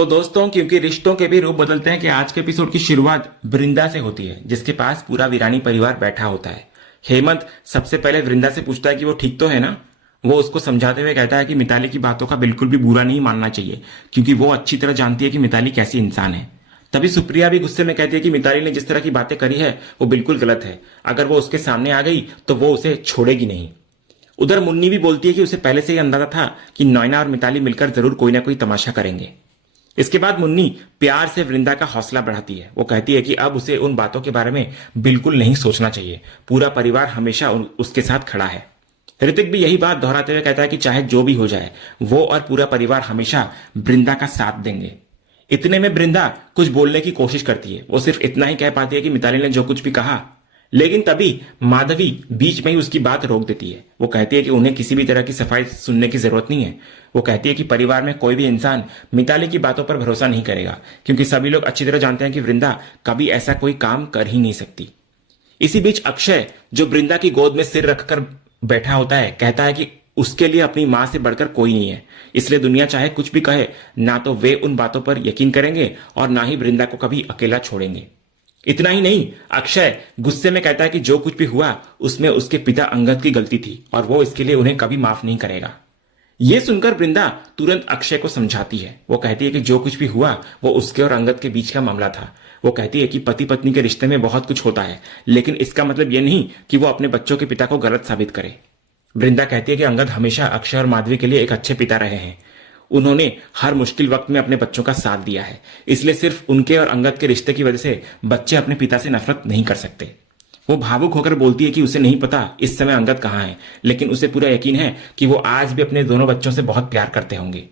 तो दोस्तों, क्योंकि रिश्तों के भी रूप बदलते हैं कि आज के एपिसोड की शुरुआत वृंदा से होती है, जिसके पास पूरा वीरानी परिवार बैठा होता है। हेमंत सबसे पहले वृंदा से पूछता है कि वो ठीक तो है ना। वो उसको समझाते हुए कहता है कि मिताली की बातों का बिल्कुल भी बुरा नहीं मानना चाहिए, क्योंकि वो अच्छी तरह जानती है कि मिताली कैसी इंसान है। तभी सुप्रिया भी गुस्से में कहती है कि मिताली ने जिस तरह की बातें करी है वो बिल्कुल गलत है। अगर वो उसके सामने आ गई तो वो उसे छोड़ेगी नहीं। उधर मुन्नी भी बोलती है कि उसे पहले से ही अंदाजा था कि नैना और मिताली मिलकर जरूर कोई ना कोई तमाशा करेंगे। इसके बाद मुन्नी प्यार से वृंदा का हौसला बढ़ाती है। वो कहती है कि अब उसे उन बातों के बारे में बिल्कुल नहीं सोचना चाहिए, पूरा परिवार हमेशा उसके साथ खड़ा है। ऋतिक भी यही बात दोहराते हुए कहता है कि चाहे जो भी हो जाए, वो और पूरा परिवार हमेशा वृंदा का साथ देंगे। इतने में वृंदा कुछ बोलने की कोशिश करती है। वो सिर्फ इतना ही कह पाती है कि मिताली ने जो कुछ भी कहा, लेकिन तभी माधवी बीच में ही उसकी बात रोक देती है। वो कहती है कि उन्हें किसी भी तरह की सफाई सुनने की जरूरत नहीं है। वो कहती है कि परिवार में कोई भी इंसान मिताली की बातों पर भरोसा नहीं करेगा, क्योंकि सभी लोग अच्छी तरह जानते हैं कि वृंदा कभी ऐसा कोई काम कर ही नहीं सकती। इसी बीच अक्षय, जो वृंदा की गोद में सिर रखकर बैठा होता है, कहता है कि उसके लिए अपनी मां से बढ़कर कोई नहीं है, इसलिए दुनिया चाहे कुछ भी कहे, ना तो वे उन बातों पर यकीन करेंगे और ना ही वृंदा को कभी अकेला छोड़ेंगे। इतना ही नहीं, अक्षय गुस्से में कहता है कि जो कुछ भी हुआ उसमें उसके पिता अंगद की गलती थी और वो इसके लिए उन्हें कभी माफ नहीं करेगा। यह सुनकर वृंदा तुरंत अक्षय को समझाती है। वो कहती है कि जो कुछ भी हुआ वो उसके और अंगद के बीच का मामला था। वो कहती है कि पति पत्नी के रिश्ते में बहुत कुछ होता है, लेकिन इसका मतलब यह नहीं कि वो अपने बच्चों के पिता को गलत साबित करे। वृंदा कहती है कि अंगद हमेशा अक्षय और माधवी के लिए एक अच्छे पिता रहे हैं। उन्होंने हर मुश्किल वक्त में अपने बच्चों का साथ दिया है, इसलिए सिर्फ उनके और अंगद के रिश्ते की वजह से बच्चे अपने पिता से नफरत नहीं कर सकते। वो भावुक होकर बोलती है कि उसे नहीं पता इस समय अंगद कहाँ है, लेकिन उसे पूरा यकीन है कि वो आज भी अपने दोनों बच्चों से बहुत प्यार करते होंगे।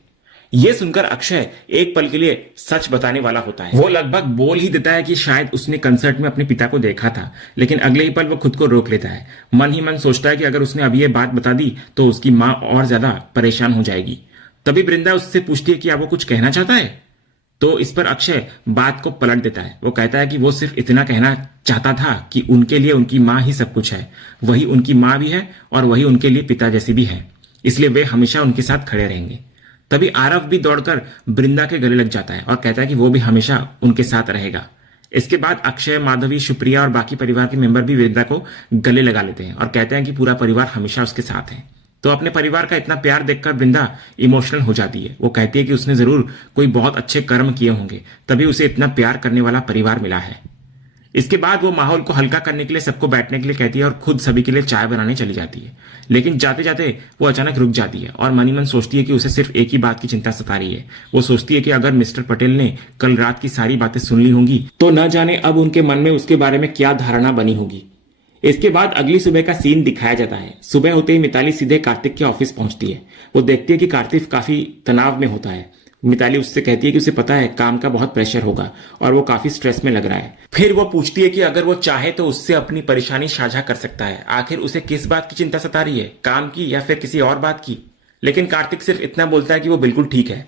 ये सुनकर अक्षय एक पल के लिए सच बताने वाला होता है। वो लगभग बोल ही देता है कि शायद उसने कंसर्ट में अपने पिता को देखा था, लेकिन अगले ही पल वो खुद को रोक लेता है। मन ही मन सोचता है कि अगर उसने अभी ये बात बता दी तो उसकी मां और ज्यादा परेशान हो जाएगी। तभी वृंदा उससे पूछती है कि आप वो कुछ कहना चाहता है, तो इस पर अक्षय बात को पलट देता है। वो कहता है कि वो सिर्फ इतना कहना चाहता था कि उनके लिए उनकी मां ही सब कुछ है, वही उनकी मां भी है और वही उनके लिए पिता जैसी भी है, इसलिए वे हमेशा उनके साथ खड़े रहेंगे। तभी आरव भी दौड़कर वृंदा के गले लग जाता है और कहता है कि वो भी हमेशा उनके साथ रहेगा। इसके बाद अक्षय, माधवी, सुप्रिया और बाकी परिवार के मेंबर भी वृंदा को गले लगा लेते हैं और कहते हैं कि पूरा परिवार हमेशा उसके साथ है। तो अपने परिवार का इतना प्यार देखकर वृंदा इमोशनल हो जाती है। वो कहती है कि उसने जरूर कोई बहुत अच्छे कर्म किए होंगे, तभी उसे इतना प्यार करने वाला परिवार मिला है। इसके बाद वो माहौल को हल्का करने के लिए सबको बैठने के लिए कहती है और खुद सभी के लिए चाय बनाने चली जाती है। लेकिन जाते जाते वो अचानक रुक जाती है और मन ही मन सोचती है कि उसे सिर्फ एक ही बात की चिंता सता रही है। वो सोचती है कि अगर मिस्टर पटेल ने कल रात की सारी बातें सुन ली होंगी तो न जाने अब उनके मन में उसके बारे में क्या धारणा बनी होगी। इसके बाद अगली सुबह का सीन दिखाया जाता है। सुबह होते ही मिताली सीधे कार्तिक के ऑफिस पहुंचती है। वो देखती है कि कार्तिक काफी तनाव में होता है। मिताली उससे कहती है कि उसे पता है काम का बहुत प्रेशर होगा और वो काफी स्ट्रेस में लग रहा है। फिर वो पूछती है कि अगर वो चाहे तो उससे अपनी परेशानी साझा कर सकता है। आखिर उसे किस बात की चिंता सता रही है, काम की या फिर किसी और बात की। लेकिन कार्तिक सिर्फ इतना बोलता है कि वो बिल्कुल ठीक है।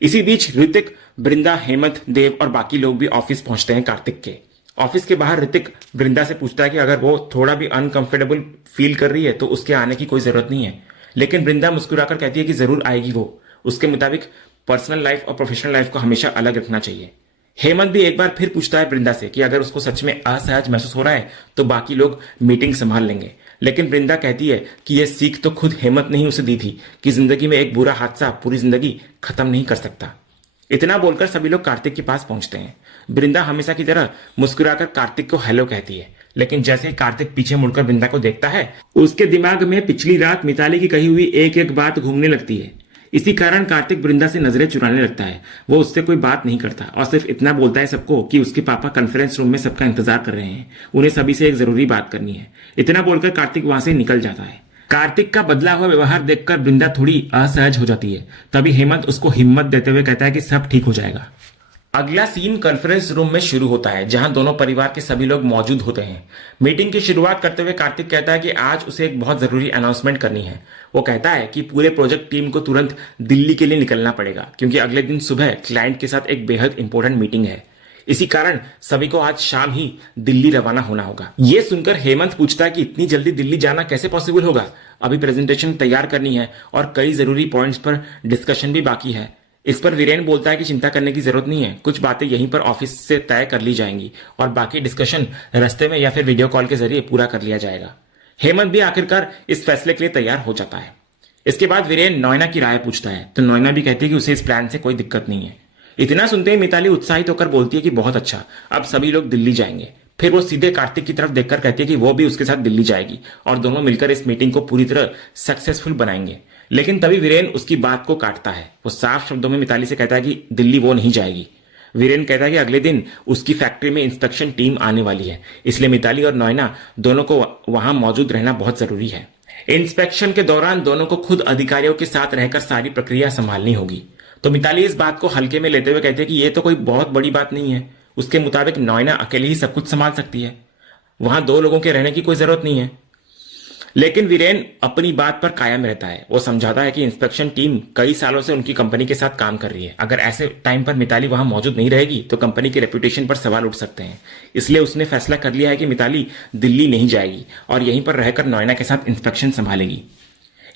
इसी बीच ऋतिक, वृंदा, हेमंत, देव और बाकी लोग भी ऑफिस पहुंचते हैं कार्तिक के। ऑफिस के बाहर ऋतिक वृंदा से पूछता है कि अगर वो थोड़ा भी अनकंफर्टेबल फील कर रही है तो उसके आने की कोई जरूरत नहीं है। लेकिन वृंदा मुस्कुराकर कहती है कि जरूर आएगी वो। उसके मुताबिक पर्सनल लाइफ और प्रोफेशनल लाइफ को हमेशा अलग रखना चाहिए। हेमंत भी एक बार फिर पूछता है वृंदा से कि अगर उसको सच में असहज महसूस हो रहा है तो बाकी लोग मीटिंग संभाल लेंगे। लेकिन वृंदा कहती है कि यह सीख तो खुद हेमंत ने ही उसे दी थी कि जिंदगी में एक बुरा हादसा पूरी जिंदगी खत्म नहीं कर सकता। इतना बोलकर सभी लोग कार्तिक के पास पहुंचते हैं। वृंदा हमेशा की तरह मुस्कुराकर कार्तिक को हेलो कहती है, लेकिन जैसे ही कार्तिक पीछे मुड़कर वृंदा को देखता है, उसके दिमाग में पिछली रात मिताली की कही हुई एक एक बात घूमने लगती है। इसी कारण कार्तिक वृंदा से नजरें चुराने लगता है। वो उससे कोई बात नहीं करता और सिर्फ इतना बोलता है सबको कि उसके पापा कॉन्फ्रेंस रूम में सबका इंतजार कर रहे हैं, उन्हें सभी से एक जरूरी बात करनी है। इतना बोलकर कार्तिक वहां से निकल जाता है। कार्तिक का बदला हुआ व्यवहार देखकर वृंदा थोड़ी असहज हो जाती है। तभी हेमंत उसको हिम्मत देते हुए कहता है कि सब ठीक हो जाएगा। अगला सीन कॉन्फ्रेंस रूम में शुरू होता है, जहां दोनों परिवार के सभी लोग मौजूद होते हैं। मीटिंग की शुरुआत करते हुए कार्तिक कहता है कि आज उसे एक बहुत जरूरी अनाउंसमेंट करनी है। वो कहता है कि पूरे प्रोजेक्ट टीम को तुरंत दिल्ली के लिए निकलना पड़ेगा, क्योंकि अगले दिन सुबह क्लाइंट के साथ एक बेहद इंपॉर्टेंट मीटिंग है। इसी कारण सभी को आज शाम ही दिल्ली रवाना होना होगा। ये सुनकर हेमंत पूछता है कि इतनी जल्दी दिल्ली जाना कैसे पॉसिबल होगा, अभी प्रेजेंटेशन तैयार करनी है और कई जरूरी पॉइंट्स पर डिस्कशन भी बाकी है। इस पर वीरेन बोलता है कि चिंता करने की जरूरत नहीं है, कुछ बातें यहीं पर ऑफिस से तय कर ली जाएंगी और बाकी डिस्कशन रास्ते में या फिर वीडियो कॉल के जरिए पूरा कर लिया जाएगा। हेमंत भी आखिरकार इस फैसले के लिए तैयार हो जाता है। इसके बाद वीरेन नोएना की राय पूछता है तो नोएना भी कहती है कि उसे इस प्लान से कोई दिक्कत नहीं है। इतना सुनते ही मिताली उत्साहित होकर बोलती है कि बहुत अच्छा, अब सभी लोग दिल्ली जाएंगे। फिर वो सीधे कार्तिक की तरफ देखकर कहती है कि वो भी उसके साथ दिल्ली जाएगी और दोनों मिलकर इस मीटिंग को पूरी तरह सक्सेसफुल बनाएंगे। लेकिन तभी वीरेन उसकी बात को काटता है। वो साफ शब्दों में मिताली से कहता है कि दिल्ली वो नहीं जाएगी। वीरेन कहता है कि अगले दिन उसकी फैक्ट्री में इंस्पेक्शन टीम आने वाली है, इसलिए मिताली और नोएना दोनों को वहां मौजूद रहना बहुत जरूरी है। इंस्पेक्शन के दौरान दोनों को खुद अधिकारियों के साथ रहकर सारी प्रक्रिया संभालनी होगी। तो मिताली इस बात को हल्के में लेते हुए कहते हैं कि यह तो कोई बहुत बड़ी बात नहीं है। उसके मुताबिक नोएना अकेले ही सब कुछ संभाल सकती है, वहां दो लोगों के रहने की कोई जरूरत नहीं है। लेकिन वीरेन अपनी बात पर कायम रहता है। वो समझाता है कि इंस्पेक्शन टीम कई सालों से उनकी कंपनी के साथ काम कर रही है। अगर ऐसे टाइम पर मिताली वहां मौजूद नहीं रहेगी तो कंपनी की रेपुटेशन पर सवाल उठ सकते हैं। इसलिए उसने फैसला कर लिया है कि मिताली दिल्ली नहीं जाएगी और यहीं पर रहकर नोएना के साथ इंस्पेक्शन संभालेगी।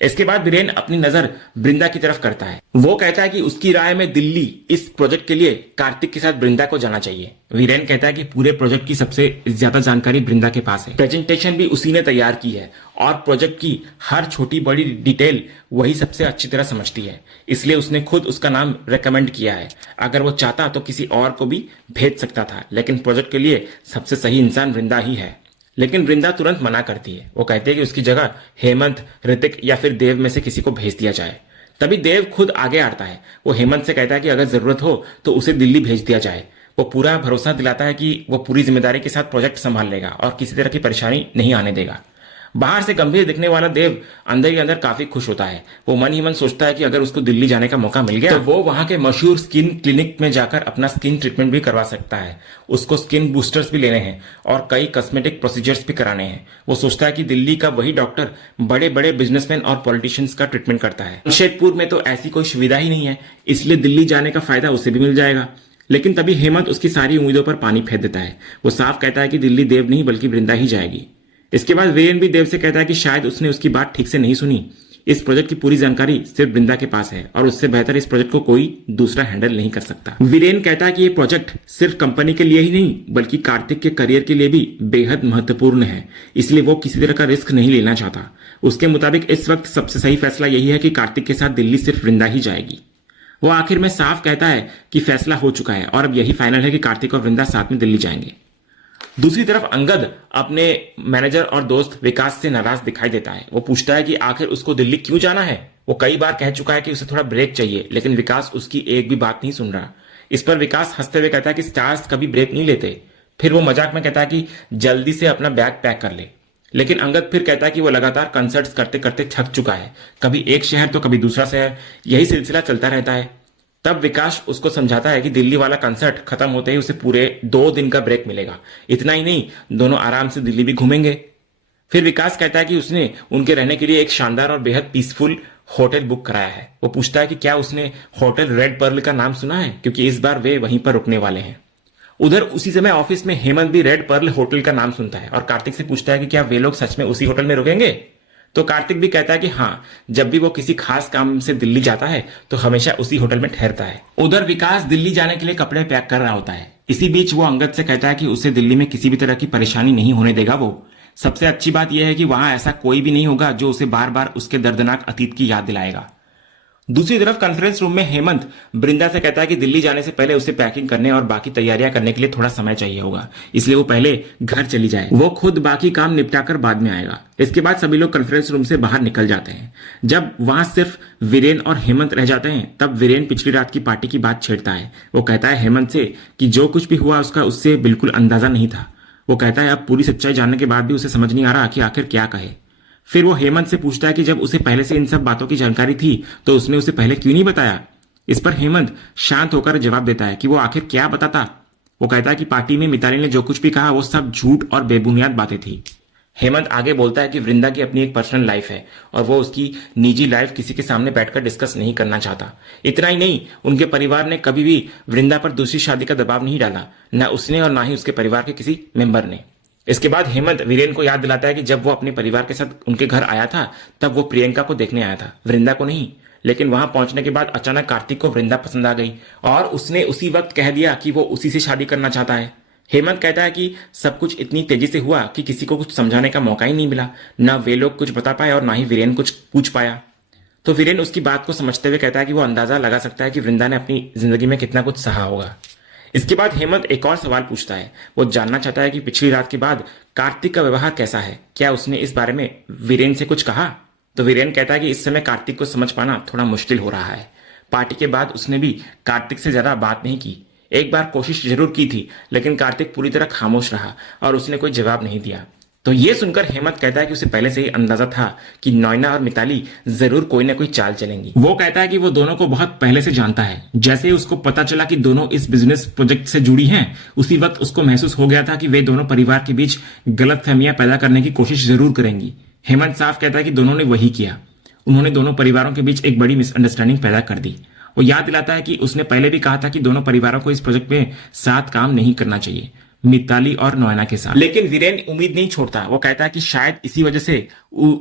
इसके बाद वीरेन अपनी नजर बृंदा की तरफ करता है। वो कहता है कि उसकी राय में दिल्ली इस प्रोजेक्ट के लिए कार्तिक के साथ बृंदा को जाना चाहिए। वीरेन कहता है कि पूरे प्रोजेक्ट की सबसे ज्यादा जानकारी बृंदा के पास है, प्रेजेंटेशन भी उसी ने तैयार की है और प्रोजेक्ट की हर छोटी बड़ी डिटेल वही सबसे अच्छी तरह समझती है, इसलिए उसने खुद उसका नाम रेकमेंड किया है। अगर वो चाहता तो किसी और को भी भेज सकता था, लेकिन प्रोजेक्ट के लिए सबसे सही इंसान बृंदा ही है। लेकिन वृंदा तुरंत मना करती है। वो कहती है कि उसकी जगह हेमंत, ऋतिक या फिर देव में से किसी को भेज दिया जाए। तभी देव खुद आगे आता है। वो हेमंत से कहता है कि अगर जरूरत हो तो उसे दिल्ली भेज दिया जाए। वो पूरा भरोसा दिलाता है कि वो पूरी जिम्मेदारी के साथ प्रोजेक्ट संभाल लेगा और किसी तरह की परेशानी नहीं आने देगा। बाहर से गंभीर दिखने वाला देव अंदर ही अंदर काफी खुश होता है। वो मन ही मन सोचता है कि अगर उसको दिल्ली जाने का मौका मिल गया तो वो वहां के मशहूर स्किन क्लिनिक में जाकर अपना स्किन ट्रीटमेंट भी करवा सकता है। उसको स्किन बूस्टर्स भी लेने हैं और कई कॉस्मेटिक प्रोसीजर्स भी कराने हैं। वो सोचता है कि दिल्ली का वही डॉक्टर बड़े बड़े बिजनेसमैन और पॉलिटिशियंस का ट्रीटमेंट करता है। जमशेदपुर में तो ऐसी कोई सुविधा ही नहीं है, इसलिए दिल्ली जाने का फायदा उसे भी मिल जाएगा। लेकिन तभी हेमंत उसकी सारी उम्मीदों पर पानी फेर देता है। वो साफ कहता है कि दिल्ली देव नहीं बल्कि वृंदा ही जाएगी। इसके बाद वीरेन भी देव से कहता है कि शायद उसने उसकी बात ठीक से नहीं सुनी। इस प्रोजेक्ट की पूरी जानकारी सिर्फ वृंदा के पास है और उससे बेहतर इस प्रोजेक्ट को कोई दूसरा हैंडल नहीं कर सकता। वीरेन कहता है कि ये प्रोजेक्ट सिर्फ कंपनी के लिए ही नहीं बल्कि कार्तिक के करियर के लिए भी बेहद महत्वपूर्ण है, इसलिए वो किसी तरह का रिस्क नहीं लेना चाहता। उसके मुताबिक इस वक्त सबसे सही फैसला यही है कि कार्तिक के साथ दिल्ली सिर्फ वृंदा ही जाएगी। वो आखिर में साफ कहता है कि फैसला हो चुका है और अब यही फाइनल है कि कार्तिक और वृंदा साथ में दिल्ली जाएंगे। दूसरी तरफ अंगद अपने मैनेजर और दोस्त विकास से नाराज दिखाई देता है। वो पूछता है कि आखिर उसको दिल्ली क्यों जाना है। वो कई बार कह चुका है कि उसे थोड़ा ब्रेक चाहिए, लेकिन विकास उसकी एक भी बात नहीं सुन रहा। इस पर विकास हंसते हुए कहता है कि स्टार्स कभी ब्रेक नहीं लेते। फिर वो मजाक में कहता है कि जल्दी से अपना बैग पैक कर ले। लेकिन अंगद फिर कहता है कि वो लगातार कंसर्ट्स करते करते थक चुका है, कभी एक शहर तो कभी दूसरा शहर, यही सिलसिला चलता रहता है। तब विकास उसको समझाता है कि दिल्ली वाला कंसर्ट खत्म होते ही उसे पूरे 2 दिन का ब्रेक मिलेगा। इतना ही नहीं, दोनों आराम से दिल्ली भी घूमेंगे। फिर विकास कहता है कि उसने उनके रहने के लिए एक शानदार और बेहद पीसफुल होटल बुक कराया है। वो पूछता है कि क्या उसने होटल रेड पर्ल का नाम सुना है, क्योंकि इस बार वे वहीं पर रुकने वाले हैं। उधर उसी समय ऑफिस में हेमंत भी रेड पर्ल होटल का नाम सुनता है और कार्तिक से पूछता है कि क्या वे लोग सच में उसी होटल में रुकेंगे। तो कार्तिक भी कहता है कि हाँ, जब भी वो किसी खास काम से दिल्ली जाता है तो हमेशा उसी होटल में ठहरता है। उधर विकास दिल्ली जाने के लिए कपड़े पैक कर रहा होता है। इसी बीच वो अंगद से कहता है कि उसे दिल्ली में किसी भी तरह की परेशानी नहीं होने देगा। वो सबसे अच्छी बात यह है कि वहां ऐसा कोई भी नहीं होगा जो उसे बार बार उसके दर्दनाक अतीत की याद दिलाएगा। दूसरी तरफ कॉन्फ्रेंस रूम में हेमंत बृंदा से कहता है कि दिल्ली जाने से पहले उसे पैकिंग करने और बाकी तैयारियां करने के लिए थोड़ा समय चाहिए होगा, इसलिए वो पहले घर चली जाए। वो खुद बाकी काम निपटाकर बाद में आएगा। इसके बाद सभी लोग कॉन्फ्रेंस रूम से बाहर निकल जाते हैं। जब वहां सिर्फ वीरेन और हेमंत रह जाते हैं तब वीरेन पिछली रात की पार्टी की बात छेड़ता है। वो कहता है हेमंत से कि जो कुछ भी हुआ उसका उससे बिल्कुल अंदाजा नहीं था। वो कहता है अब पूरी सच्चाई जानने के बाद भी उसे समझ नहीं आ रहा कि आखिर क्या कहे। फिर वो हेमंत से पूछता है कि जब उसे पहले से इन सब बातों की जानकारी थी तो उसने उसे पहले क्यों नहीं बताया। इस पर हेमंत शांत होकर जवाब देता है कि वो आखिर क्या बताता। वो कहता है कि पार्टी में मिताली ने जो कुछ भी कहा वो सब झूठ और बेबुनियाद बातें थी। हेमंत आगे बोलता है कि वृंदा की अपनी एक पर्सनल लाइफ है और वो उसकी निजी लाइफ किसी के सामने बैठकर डिस्कस नहीं करना चाहता। इतना ही नहीं, उनके परिवार ने कभी भी वृंदा पर दूसरी शादी का दबाव नहीं डाला, न उसने और ना ही उसके परिवार के किसी मेंबर ने। इसके बाद हेमंत वीरेन को याद दिलाता है कि जब वो अपने परिवार के साथ उनके घर आया था तब वो प्रियंका को देखने आया था, वृंदा को नहीं। लेकिन वहां पहुंचने के बाद अचानक कार्तिक को वृंदा पसंद आ गई और उसने उसी वक्त कह दिया कि वो उसी से शादी करना चाहता है। हेमंत कहता है कि सब कुछ इतनी तेजी से हुआ कि किसी को कुछ समझाने का मौका ही नहीं मिला, ना वे लोग कुछ बता पाए और ना ही वीरेन कुछ पूछ पाया। तो वीरेन उसकी बात को समझते हुए कहता है कि वो अंदाजा लगा सकता है कि वृंदा ने अपनी जिंदगी में कितना कुछ सहा होगा। इसके बाद हेमंत एक और सवाल पूछता है। वो जानना चाहता है कि पिछली रात के बाद कार्तिक का व्यवहार कैसा है, क्या उसने इस बारे में वीरेन से कुछ कहा। तो वीरेन कहता है कि इस समय कार्तिक को समझ पाना थोड़ा मुश्किल हो रहा है। पार्टी के बाद उसने भी कार्तिक से ज्यादा बात नहीं की। एक बार कोशिश जरूर की थी, लेकिन कार्तिक पूरी तरह खामोश रहा और उसने कोई जवाब नहीं दिया। तो ये सुनकर हेमंत कहता है कि उसे पहले से ही अंदाजा था कि नॉयना और मिताली जरूर कोई ना कोई चाल चलेंगी। वो कहता है कि वो दोनों को बहुत पहले से जानता है। जैसे ही उसको पता चला कि दोनों इस बिजनेस प्रोजेक्ट से जुड़ी हैं, उसी वक्त उसको महसूस हो गया था कि वे दोनों परिवार के बीच गलतफहमियां पैदा करने की कोशिश जरूर करेंगी। हेमंत साफ कहता है कि दोनों ने वही किया। उन्होंने दोनों परिवारों के बीच एक बड़ी मिसअंडरस्टैंडिंग पैदा कर दी। वो याद दिलाता है कि उसने पहले भी कहा था कि दोनों परिवारों को इस प्रोजेक्ट में साथ काम नहीं करना चाहिए, मिताली और नॉयना के साथ। लेकिन वीरेन उम्मीद नहीं छोड़ता। वो कहता है कि शायद इसी वजह से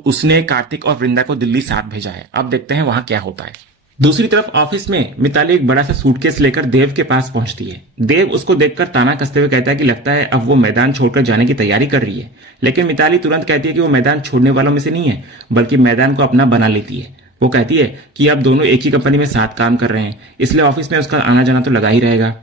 उसने कार्तिक और वृंदा को दिल्ली साथ भेजा है। अब देखते हैं वहां क्या होता है। दूसरी तरफ ऑफिस में मिताली एक बड़ा सा सूटकेस लेकर देव के पास पहुंचती है। देव उसको देखकर ताना कसते हुए कहता है कि लगता है अब वो मैदान छोड़कर जाने की तैयारी कर रही है। लेकिन मिताली तुरंत कहती है कि वो मैदान छोड़ने वालों में से नहीं है, बल्कि मैदान को अपना बना लेती है। वो कहती है कि अब दोनों एक ही कंपनी में साथ काम कर रहे हैं, इसलिए ऑफिस में उसका आना जाना तो लगा ही रहेगा।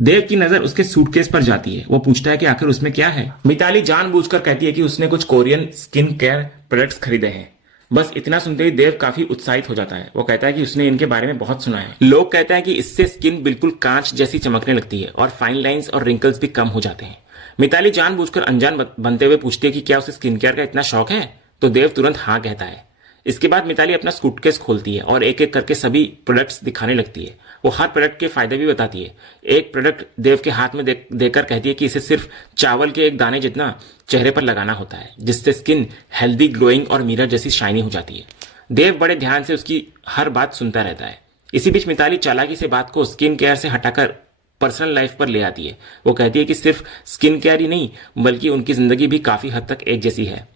देव की नजर उसके सूटकेस पर जाती है। वो पूछता है कि आखिर उसमें क्या है। मिताली जानबूझकर कहती है कि उसने कुछ कोरियन स्किन केयर प्रोडक्ट्स खरीदे हैं। बस इतना सुनते ही देव काफी उत्साहित हो जाता है। वो कहता है कि उसने इनके बारे में बहुत सुना है। लोग कहते हैं कि इससे स्किन बिल्कुल कांच जैसी चमकने लगती है और फाइन लाइंस और रिंकल्स भी कम हो जाते हैं। मिताली जानबूझकर अनजान बनते हुए पूछती है कि क्या उसे स्किन केयर का इतना शौक है। तो देव तुरंत हाँ कहता है। इसके बाद मिताली अपना सूटकेस खोलती है और एक एक करके सभी प्रोडक्ट्स दिखाने लगती है। वो हर प्रोडक्ट के फायदे भी बताती है। एक प्रोडक्ट देव के हाथ में देकर कहती है कि इसे सिर्फ चावल के एक दाने जितना चेहरे पर लगाना होता है, जिससे स्किन हेल्दी, ग्लोइंग और मिरर जैसी शाइनी हो जाती है। देव बड़े ध्यान से उसकी हर बात सुनता रहता है। इसी बीच मिताली चालाकी से बात को स्किन केयर से हटाकर पर्सनल लाइफ पर ले आती है। वो कहती है कि सिर्फ स्किन केयर ही नहीं, बल्कि उनकी जिंदगी भी काफी हद तक एक जैसी है।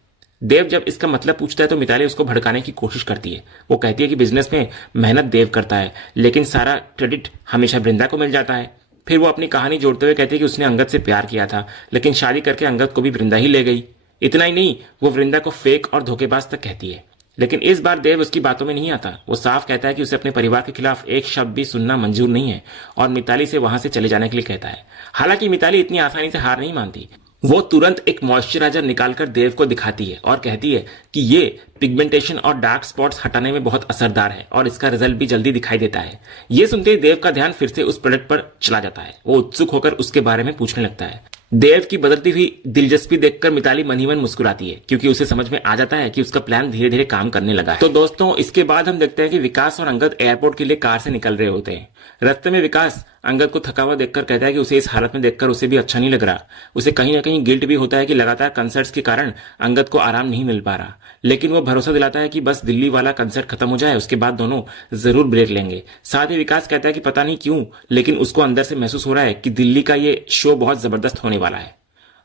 देव जब इसका मतलब पूछता है तो मिताली उसको भड़काने की कोशिश करती है। वो कहती है कि बिजनेस में मेहनत देव करता है, लेकिन सारा क्रेडिट हमेशा वृंदा को मिल जाता है। फिर वो अपनी कहानी जोड़ते हुए कहती है कि उसने अंगद से प्यार किया था, लेकिन शादी करके अंगद को भी वृंदा ही ले गई। इतना ही नहीं, वो वृंदा को फेक और धोखेबाज तक कहती है। लेकिन इस बार देव उसकी बातों में नहीं आता। वो साफ कहता है कि उसे अपने परिवार के खिलाफ एक शब्द भी सुनना मंजूर नहीं है और मिताली से वहां से चले जाने के लिए कहता है। हालांकि मिताली इतनी आसानी से हार नहीं मानती। वो तुरंत एक मॉइस्चराइजर निकालकर देव को दिखाती है और कहती है कि ये पिगमेंटेशन और डार्क स्पॉट्स हटाने में बहुत असरदार है और इसका रिजल्ट भी जल्दी दिखाई देता है। ये सुनते ही देव का ध्यान फिर से उस प्रोडक्ट पर चला जाता है। वो उत्सुक होकर उसके बारे में पूछने लगता है। देव की बदलती हुई दिलचस्पी देखकर मिताली मन ही मन मुस्कुराती है, क्योंकि उसे समझ में आ जाता है कि उसका प्लान धीरे धीरे काम करने लगा है। तो दोस्तों, इसके बाद हम देखते हैं कि विकास और अंगद एयरपोर्ट के लिए कार से निकल रहे होते हैं। रास्ते में विकास अंगद को थका हुआ देखकर कहता है कि उसे इस हालत में देखकर उसे भी अच्छा नहीं लग रहा। उसे कहीं ना कहीं गिल्ट भी होता है कि लगातार कंसर्ट्स के कारण अंगद को आराम नहीं मिल पा रहा। लेकिन वो भरोसा दिलाता है कि बस दिल्ली वाला कंसर्ट खत्म हो जाए, उसके बाद दोनों जरूर ब्रेक लेंगे। साथ ही विकास कहता है कि पता नहीं क्यों, लेकिन उसको अंदर से महसूस हो रहा है कि दिल्ली का ये शो बहुत जबरदस्त होने वाला है।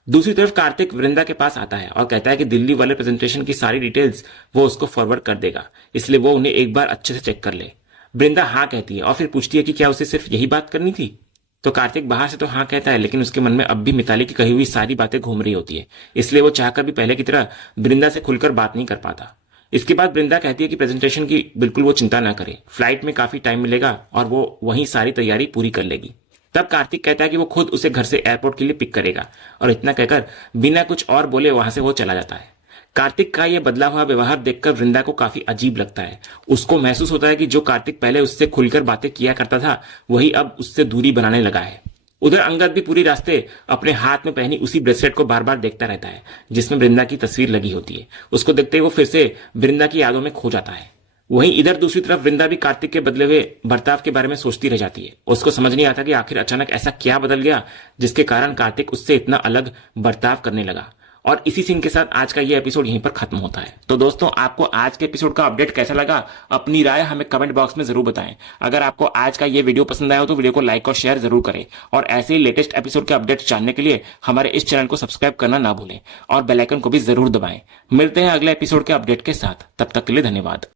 दूसरी तरफ कार्तिक वृंदा के पास आता है और कहता है कि दिल्ली वाले प्रेजेंटेशन की सारी डिटेल्स वो उसको फॉरवर्ड कर देगा, इसलिए वो उन्हें एक बार अच्छे से चेक कर ले। वृंदा हाँ कहती है और फिर पूछती है कि क्या उसे सिर्फ यही बात करनी थी। तो कार्तिक बाहर से तो हाँ कहता है, लेकिन उसके मन में अब भी मिताली की कही हुई सारी बातें घूम रही होती है, इसलिए वो चाहकर भी पहले की तरह वृंदा से खुलकर बात नहीं कर पाता। इसके बाद वृंदा कहती है कि प्रेजेंटेशन की बिल्कुल वो चिंता ना करे, फ्लाइट में काफी टाइम मिलेगा और वो वहीं सारी तैयारी पूरी कर लेगी। तब कार्तिक कहता है कि वो खुद उसे घर से एयरपोर्ट के लिए पिक करेगा और इतना कहकर बिना कुछ और बोले वहां से वो चला जाता है। कार्तिक का यह बदला हुआ व्यवहार देखकर वृंदा को काफी अजीब लगता है। उसको महसूस होता है कि जो कार्तिक पहले उससे खुलकर बातें किया करता था, वही अब उससे दूरी बनाने लगा है। उधर अंगद भी पूरी रास्ते अपने हाथ में पहनी उसी ब्रेसलेट को बार बार देखता रहता है, जिसमें वृंदा की तस्वीर लगी होती है। उसको देखते ही वो फिर से वृंदा की यादों में खो जाता है। वहीं इधर दूसरी तरफ वृंदा भी कार्तिक के बदले हुए बर्ताव के बारे में सोचती रह जाती है। उसको समझ नहीं आता कि आखिर अचानक ऐसा क्या बदल गया जिसके कारण कार्तिक उससे इतना अलग बर्ताव करने लगा। और इसी सीन के साथ आज का ये एपिसोड यहीं पर खत्म होता है। तो दोस्तों, आपको आज के एपिसोड का अपडेट कैसा लगा, अपनी राय हमें कमेंट बॉक्स में जरूर बताएं। अगर आपको आज का ये वीडियो पसंद आया हो तो वीडियो को लाइक और शेयर जरूर करें और ऐसे ही लेटेस्ट एपिसोड के अपडेट्स जानने के लिए हमारे इस चैनल को सब्सक्राइब करना ना भूलें और बेल आइकन को भी जरूर दबाएं। मिलते हैं अगले एपिसोड के अपडेट के साथ, तब तक के लिए धन्यवाद।